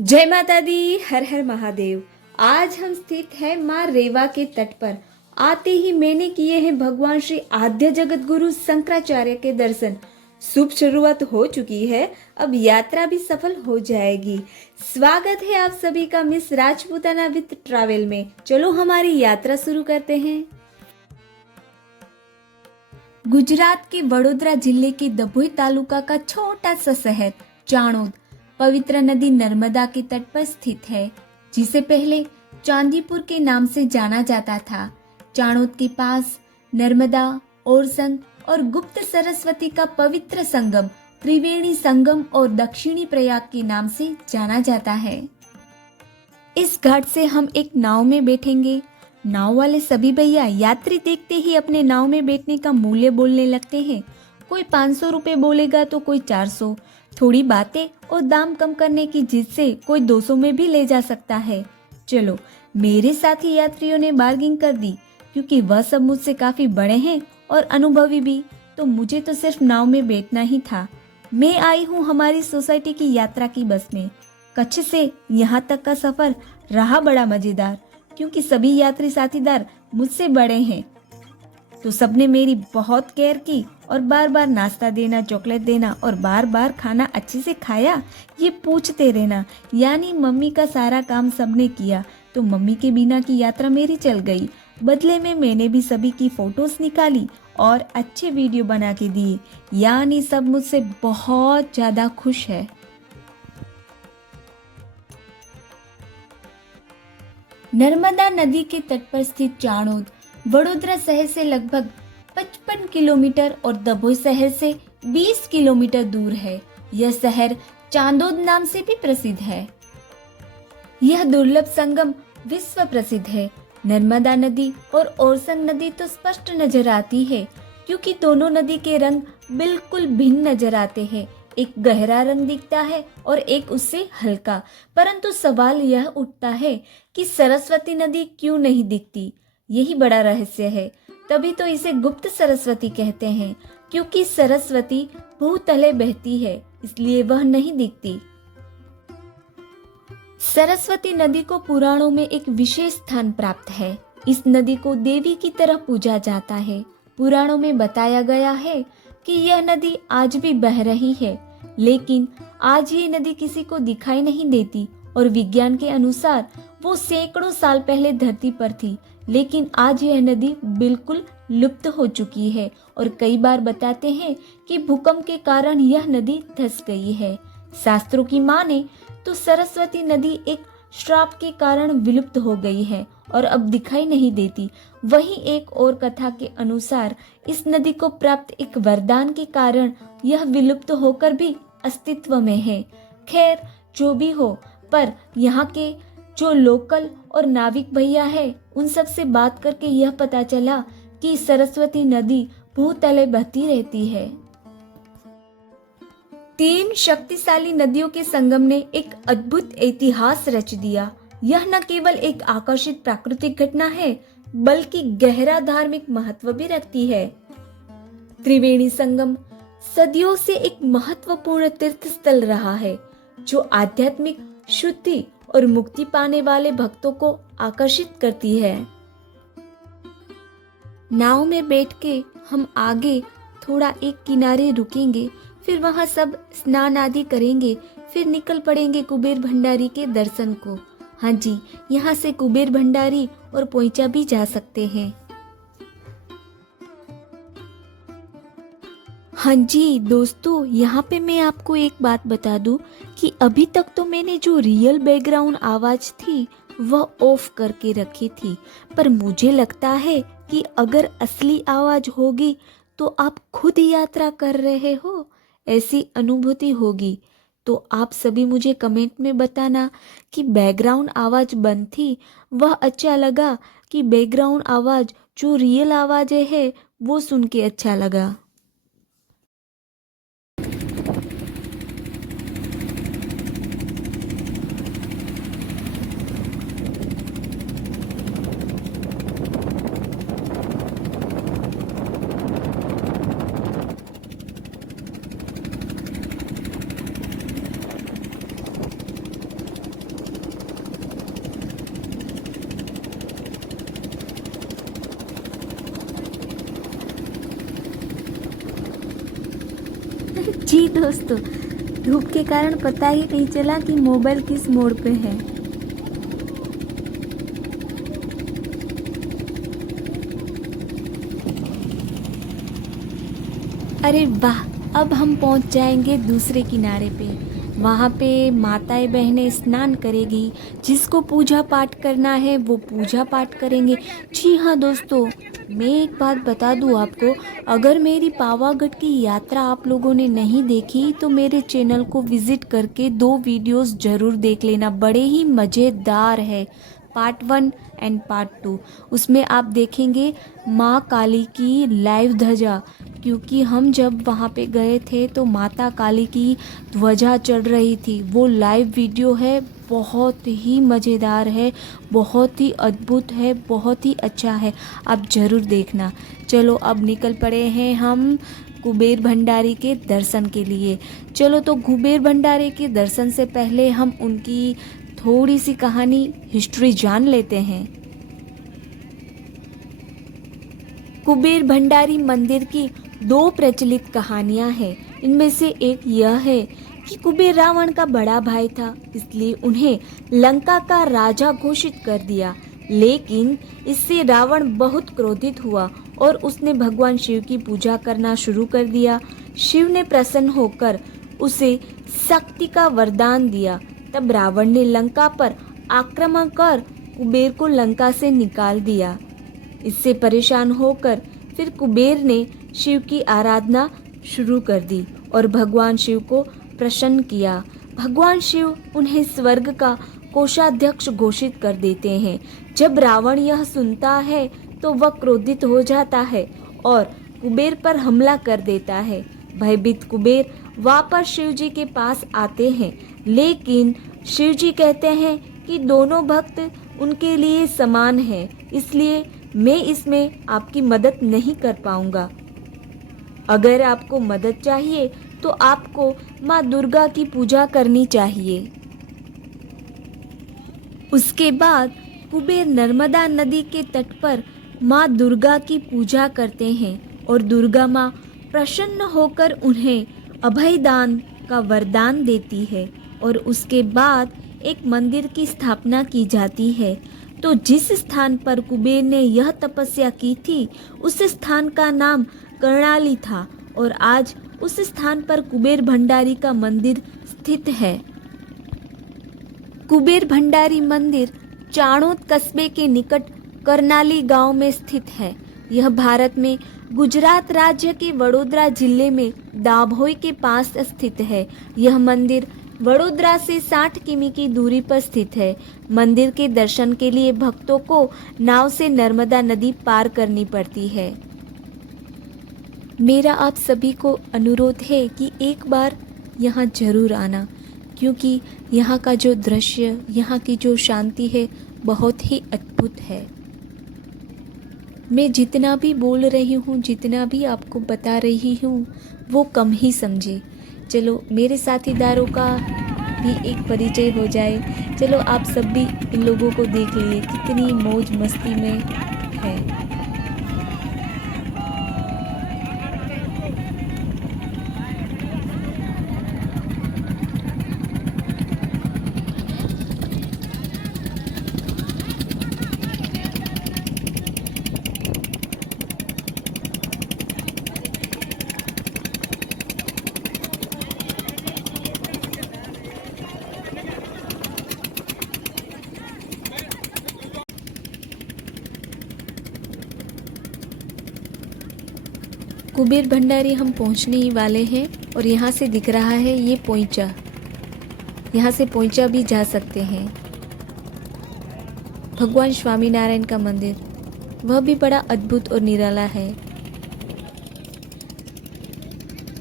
जय माता दी। हर हर महादेव। आज हम स्थित हैं माँ रेवा के तट पर। आते ही मैंने किए हैं भगवान श्री आद्य जगत गुरु शंकराचार्य के दर्शन। शुभ शुरुआत हो चुकी है, अब यात्रा भी सफल हो जाएगी। स्वागत है आप सभी का मिस राजपूताना विद ट्रैवल में। चलो हमारी यात्रा शुरू करते हैं। गुजरात के वडोदरा जिले के दभोई तालुका का छोटा सा शहर चाणोद पवित्र नदी नर्मदा के तट पर स्थित है, जिसे पहले चांदीपुर के नाम से जाना जाता था। चाणोद के पास नर्मदा, ओरसंग और गुप्त सरस्वती का पवित्र संगम त्रिवेणी संगम और दक्षिणी प्रयाग के नाम से जाना जाता है। इस घाट से हम एक नाव में बैठेंगे। नाव वाले सभी भैया यात्री देखते ही अपने नाव में बैठने का मूल्य बोलने लगते हैं। कोई 500 रुपए बोलेगा तो कोई 400। थोड़ी बातें और दाम कम करने की जिद से कोई 200 में भी ले जा सकता है। चलो, मेरे साथी यात्रियों ने बार्गिंग कर दी, क्योंकि वह सब मुझसे काफी बड़े हैं और अनुभवी भी, तो मुझे तो सिर्फ नाव में बैठना ही था। मैं आई हूँ हमारी सोसाइटी की यात्रा की बस में। कच्छ से यहाँ तक का सफर रहा बड़ा मजेदार, क्योंकि सभी यात्री साथीदार मुझसे बड़े हैं, तो सबने मेरी बहुत केयर की और बार बार नाश्ता देना, चॉकलेट देना और बार बार खाना अच्छे से खाया ये पूछते रहना। यानी मम्मी का सारा काम सबने किया, तो मम्मी के बिना की यात्रा मेरी चल गई। बदले में मैंने भी सभी की फोटोज निकाली और अच्छे वीडियो बना के दिए। यानी सब मुझसे बहुत ज्यादा खुश है। नर्मदा नदी के तट पर स्थित चाणोद वडोदरा शहर से लगभग 55 किलोमीटर और दभोई शहर से 20 किलोमीटर दूर है। यह शहर चांदोद नाम से भी प्रसिद्ध है। यह दुर्लभ संगम विश्व प्रसिद्ध है। नर्मदा नदी और ओरसंग नदी तो स्पष्ट नजर आती है, क्योंकि दोनों नदी के रंग बिल्कुल भिन्न नजर आते हैं। एक गहरा रंग दिखता है और एक उससे हल्का। परंतु सवाल यह उठता है कि सरस्वती नदी क्यों नहीं दिखती? यही बड़ा रहस्य है। तभी तो इसे गुप्त सरस्वती कहते हैं, क्योंकि सरस्वती भूतले बहती है, इसलिए वह नहीं दिखती। सरस्वती नदी को पुराणों में एक विशेष स्थान प्राप्त है। इस नदी को देवी की तरह पूजा जाता है। पुराणों में बताया गया है कि यह नदी आज भी बह रही है, लेकिन आज ये नदी किसी को दिखाई नहीं देती और विज्ञान के अनुसार वो सैकड़ों साल पहले धरती पर थी, लेकिन आज यह नदी बिल्कुल लुप्त हो चुकी है और कई बार बताते हैं कि भूकंप के कारण यह नदी धंस गई है। शास्त्रों की माने तो सरस्वती नदी एक श्राप के कारण विलुप्त हो गई है और अब दिखाई नहीं देती। वहीं एक और कथा के अनुसार इस नदी को प्राप्त एक वरदान के कारण यह विलुप्त होकर भी अस्तित्व में है। खैर, जो भी हो, पर यहाँ के जो लोकल और नाविक भैया है, उन सब से बात करके यह पता चला कि सरस्वती नदी भूतले बहती रहती है। 3 शक्तिशाली नदियों के संगम ने एक अद्भुत इतिहास रच दिया। यह न केवल एक आकर्षित प्राकृतिक घटना है, बल्कि गहरा धार्मिक महत्व भी रखती है। त्रिवेणी संगम सदियों से एक महत्वपूर्ण तीर्थ स्थल रहा है, जो आध्यात्मिक शुद्धि और मुक्ति पाने वाले भक्तों को आकर्षित करती है। नाव में बैठ के हम आगे थोड़ा एक किनारे रुकेंगे, फिर वहां सब स्नान आदि करेंगे, फिर निकल पड़ेंगे कुबेर भंडारी के दर्शन को। हाँ जी, यहाँ से कुबेर भंडारी और पोइचा भी जा सकते हैं। हाँ जी दोस्तों, यहाँ पे मैं आपको एक बात बता दूं कि अभी तक तो मैंने जो रियल बैकग्राउंड आवाज थी वह ऑफ करके रखी थी, पर मुझे लगता है कि अगर असली आवाज होगी तो आप खुद यात्रा कर रहे हो, ऐसी अनुभूति होगी। तो आप सभी मुझे कमेंट में बताना कि बैकग्राउंड आवाज बंद थी, वह अच्छा लगा कि बैकग्राउंड आवाज जो रियल आवाज है वो सुन के अच्छा लगा। जी दोस्तों, धूप के कारण पता ही नहीं चला कि मोबाइल किस मोड पे है। अरे वाह, अब हम पहुंच जाएंगे दूसरे किनारे पे। वहाँ पे माताएं बहनें स्नान करेगी, जिसको पूजा पाठ करना है वो पूजा पाठ करेंगे। जी हाँ दोस्तों, मैं एक बात बता दूँ आपको, अगर मेरी पावागढ़ की यात्रा आप लोगों ने नहीं देखी तो मेरे चैनल को विज़िट करके 2 वीडियोस ज़रूर देख लेना, बड़े ही मज़ेदार है। पार्ट 1 एंड पार्ट 2, उसमें आप देखेंगे माँ काली की लाइव ध्वजा, क्योंकि हम जब वहाँ पे गए थे तो माता काली की ध्वजा चढ़ रही थी। वो लाइव वीडियो है, बहुत ही मज़ेदार है, बहुत ही अद्भुत है, बहुत ही अच्छा है, आप ज़रूर देखना। चलो अब निकल पड़े हैं हम कुबेर भंडारी के दर्शन के लिए। चलो तो कुबेर भंडारी के दर्शन से पहले हम उनकी थोड़ी सी कहानी, हिस्ट्री जान लेते हैं। कुबेर भंडारी मंदिर की 2 प्रचलित कहानियां हैं। इनमें से एक यह है कि कुबेर रावण का बड़ा भाई था, इसलिए उन्हें लंका का राजा घोषित कर दिया। लेकिन इससे रावण बहुत क्रोधित हुआ और उसने भगवान शिव की पूजा करना शुरू कर दिया। शिव ने प्रसन्न होकर उसे शक्ति का वरदान दिया। तब रावण ने लंका पर आक्रमण कर कुबेर को लंका से निकाल दिया। इससे परेशान होकर फिर कुबेर ने शिव की आराधना शुरू कर दी और भगवान शिव को प्रसन्न किया। भगवान शिव उन्हें स्वर्ग का कोषाध्यक्ष घोषित कर देते हैं। जब रावण यह सुनता है तो वह क्रोधित हो जाता है और कुबेर पर हमला कर देता है। भयभीत कुबेर वापस शिव जी के पास आते हैं, लेकिन शिव जी कहते हैं कि दोनों भक्त उनके लिए समान हैं, इसलिए मैं इसमें आपकी मदद नहीं कर पाऊंगा। अगर आपको मदद चाहिए तो आपको माँ दुर्गा की पूजा करनी चाहिए। उसके बाद कुबेर नर्मदा नदी के तट पर माँ दुर्गा की पूजा करते हैं और दुर्गा माँ प्रसन्न होकर उन्हें अभयदान का वरदान देती है और उसके बाद एक मंदिर की स्थापना की जाती है। तो जिस स्थान पर कुबेर ने यह तपस्या की थी उस स्थान का नाम कर्णाली था और आज उस स्थान पर कुबेर भंडारी का मंदिर स्थित है। कुबेर भंडारी मंदिर चाणोद कस्बे के निकट कर्णाली गांव में स्थित है। यह भारत में गुजरात राज्य के वडोदरा जिले में दाभोई के पास स्थित है। यह मंदिर वडोदरा से 60 किमी की दूरी पर स्थित है। मंदिर के दर्शन के लिए भक्तों को नाव से नर्मदा नदी पार करनी पड़ती है। मेरा आप सभी को अनुरोध है कि एक बार यहाँ जरूर आना, क्योंकि यहाँ का जो दृश्य, यहाँ की जो शांति है, बहुत ही अद्भुत है। मैं जितना भी बोल रही हूँ, जितना भी आपको बता रही हूँ, वो कम ही समझे। चलो मेरे साथीदारों का भी एक परिचय हो जाए। चलो आप सब भी इन लोगों को देख लिए, कितनी मौज मस्ती में है। कुबेर भंडारी हम पहुंचने ही वाले हैं और यहाँ से दिख रहा है ये पोइचा, यहाँ से पोइचा भी जा सकते हैं। भगवान स्वामीनारायण का मंदिर, वह भी बड़ा अद्भुत और निराला है।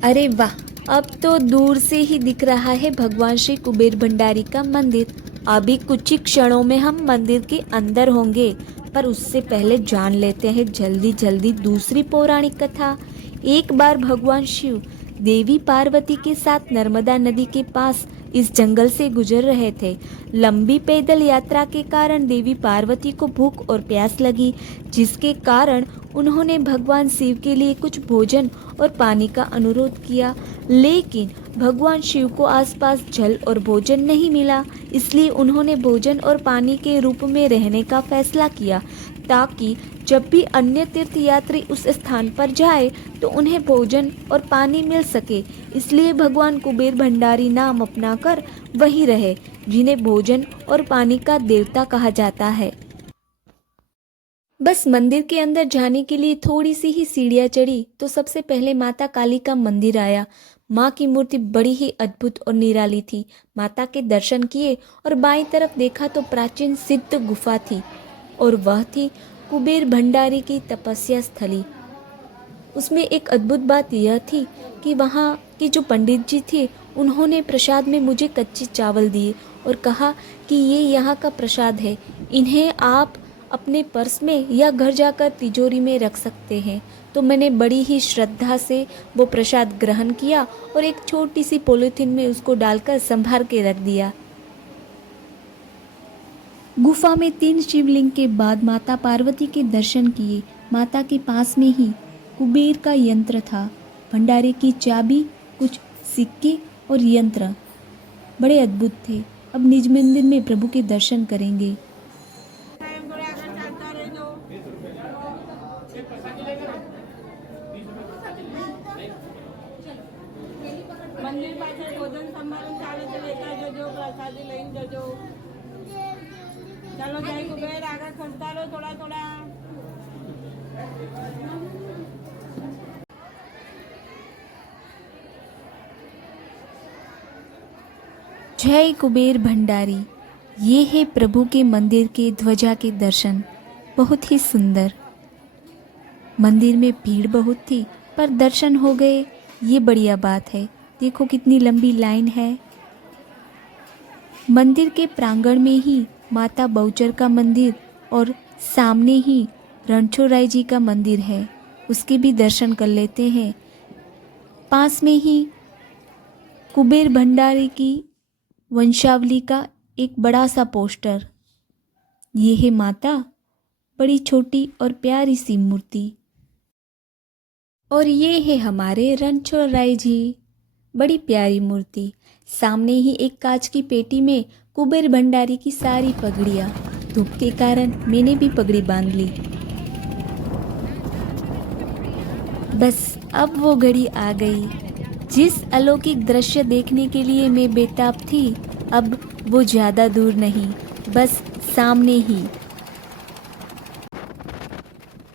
अरे वाह, अब तो दूर से ही दिख रहा है भगवान श्री कुबेर भंडारी का मंदिर। अभी कुछ ही क्षणों में हम मंदिर के अंदर होंगे, पर उससे पहले जान लेते हैं जल्दी जल्दी दूसरी पौराणिक कथा। एक बार भगवान शिव देवी पार्वती के साथ नर्मदा नदी के पास इस जंगल से गुजर रहे थे। लंबी पैदल यात्रा के कारण देवी पार्वती को भूख और प्यास लगी, जिसके कारण उन्होंने भगवान शिव के लिए कुछ भोजन और पानी का अनुरोध किया। लेकिन भगवान शिव को आसपास जल और भोजन नहीं मिला, इसलिए उन्होंने भोजन और पानी के रूप में रहने का फैसला किया, ताकि जब भी अन्य तीर्थयात्री उस स्थान पर जाए तो उन्हें भोजन और पानी मिल सके। इसलिए भगवान कुबेर भंडारी नाम अपनाकर वहीं रहे, जिन्हें भोजन और पानी का देवता कहा जाता है। बस मंदिर के अंदर जाने के लिए थोड़ी सी ही सीढ़ियाँ चढ़ी तो सबसे पहले माता काली का मंदिर आया। माँ की मूर्ति बड़ी ही अद्भुत और निराली थी। माता के दर्शन किए और बाईं तरफ देखा तो प्राचीन सिद्ध गुफा थी, और वह थी कुबेर भंडारी की तपस्या स्थली। उसमें एक अद्भुत बात यह थी कि वहाँ के जो पंडित जी थे, उन्होंने प्रसाद में मुझे कच्चे चावल दिए और कहा कि ये यहाँ का प्रसाद है, इन्हें आप अपने पर्स में या घर जाकर तिजोरी में रख सकते हैं। तो मैंने बड़ी ही श्रद्धा से वो प्रसाद ग्रहण किया और एक छोटी सी पॉलीथीन में उसको डालकर संभाल के रख दिया। गुफा में 3 शिवलिंग के बाद माता पार्वती के दर्शन किए। माता के पास में ही कुबेर का यंत्र था, भंडारे की चाबी, कुछ सिक्के और यंत्र बड़े अद्भुत थे। अब निज मंदिर में प्रभु के दर्शन करेंगे। मंदिर पाछળ ભોજન સંભાળીને ચાલુ તો લેતા જજો, પ્રસાદી લઈને જજો. ચાલો જય કુબેર, આગળ ખસતા રહો થોડા થોડા. जय कुबेर भंडारी। ये है प्रभु के मंदिर के ध्वजा के दर्शन, बहुत ही सुंदर। मंदिर में भीड़ बहुत थी पर दर्शन हो गए, ये बढ़िया बात है। देखो कितनी लंबी लाइन है। मंदिर के प्रांगण में ही माता बहुचर का मंदिर और सामने ही रणछोड़राय जी का मंदिर है, उसके भी दर्शन कर लेते हैं। पास में ही कुबेर भंडारी की वंशावली का एक बड़ा सा पोस्टर। ये है माता, बड़ी छोटी और प्यारी सी मूर्ति। और ये है हमारे रणछोड़राय जी, बड़ी प्यारी मूर्ति। सामने ही एक कांच की पेटी में कुबेर भंडारी की सारी पगड़ियाँ। धूप के कारण मैंने भी पगड़ी बांध ली। बस अब वो घड़ी आ गई, जिस अलौकिक दृश्य देखने के लिए मैं बेताब थी, अब वो ज़्यादा दूर नहीं, बस सामने ही।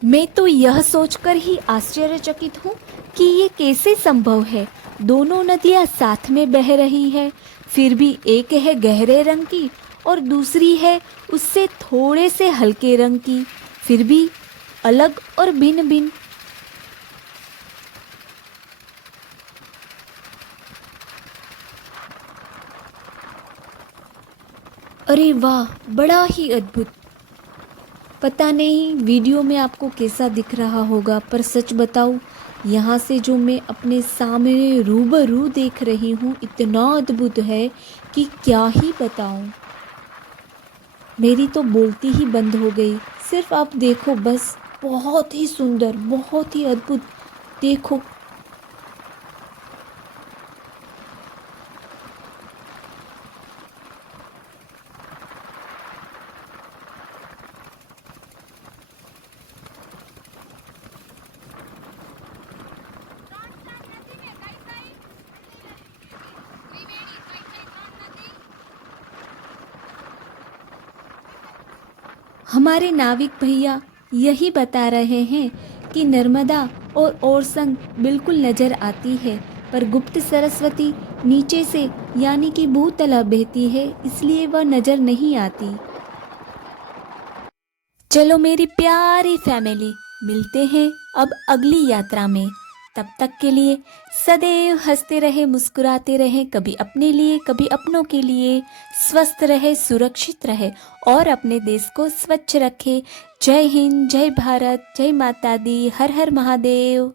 मैं तो यह सोचकर ही आश्चर्यचकित हूँ कि ये कैसे संभव है। दोनों नदियाँ साथ में बह रही है, फिर भी एक है गहरे रंग की और दूसरी है उससे थोड़े से हल्के रंग की, फिर भी अलग और भिन्न भिन्न। अरे वाह, बड़ा ही अद्भुत। पता नहीं वीडियो में आपको कैसा दिख रहा होगा, पर सच बताऊं, यहाँ से जो मैं अपने सामने रूबरू देख रही हूँ, इतना अद्भुत है कि क्या ही बताऊं। मेरी तो बोलती ही बंद हो गई। सिर्फ आप देखो, बस बहुत ही सुंदर, बहुत ही अद्भुत। देखो हमारे नाविक भैया यही बता रहे हैं कि नर्मदा और ओरसंग बिल्कुल नजर आती है, पर गुप्त सरस्वती नीचे से यानी कि भूतला बहती है, इसलिए वह नजर नहीं आती। चलो मेरी प्यारी फैमिली, मिलते हैं अब अगली यात्रा में। तब तक के लिए सदैव हंसते रहे, मुस्कुराते रहे, कभी अपने लिए कभी अपनों के लिए। स्वस्थ रहे, सुरक्षित रहे और अपने देश को स्वच्छ रखे। जय हिंद, जय भारत, जय माता दी, हर हर महादेव।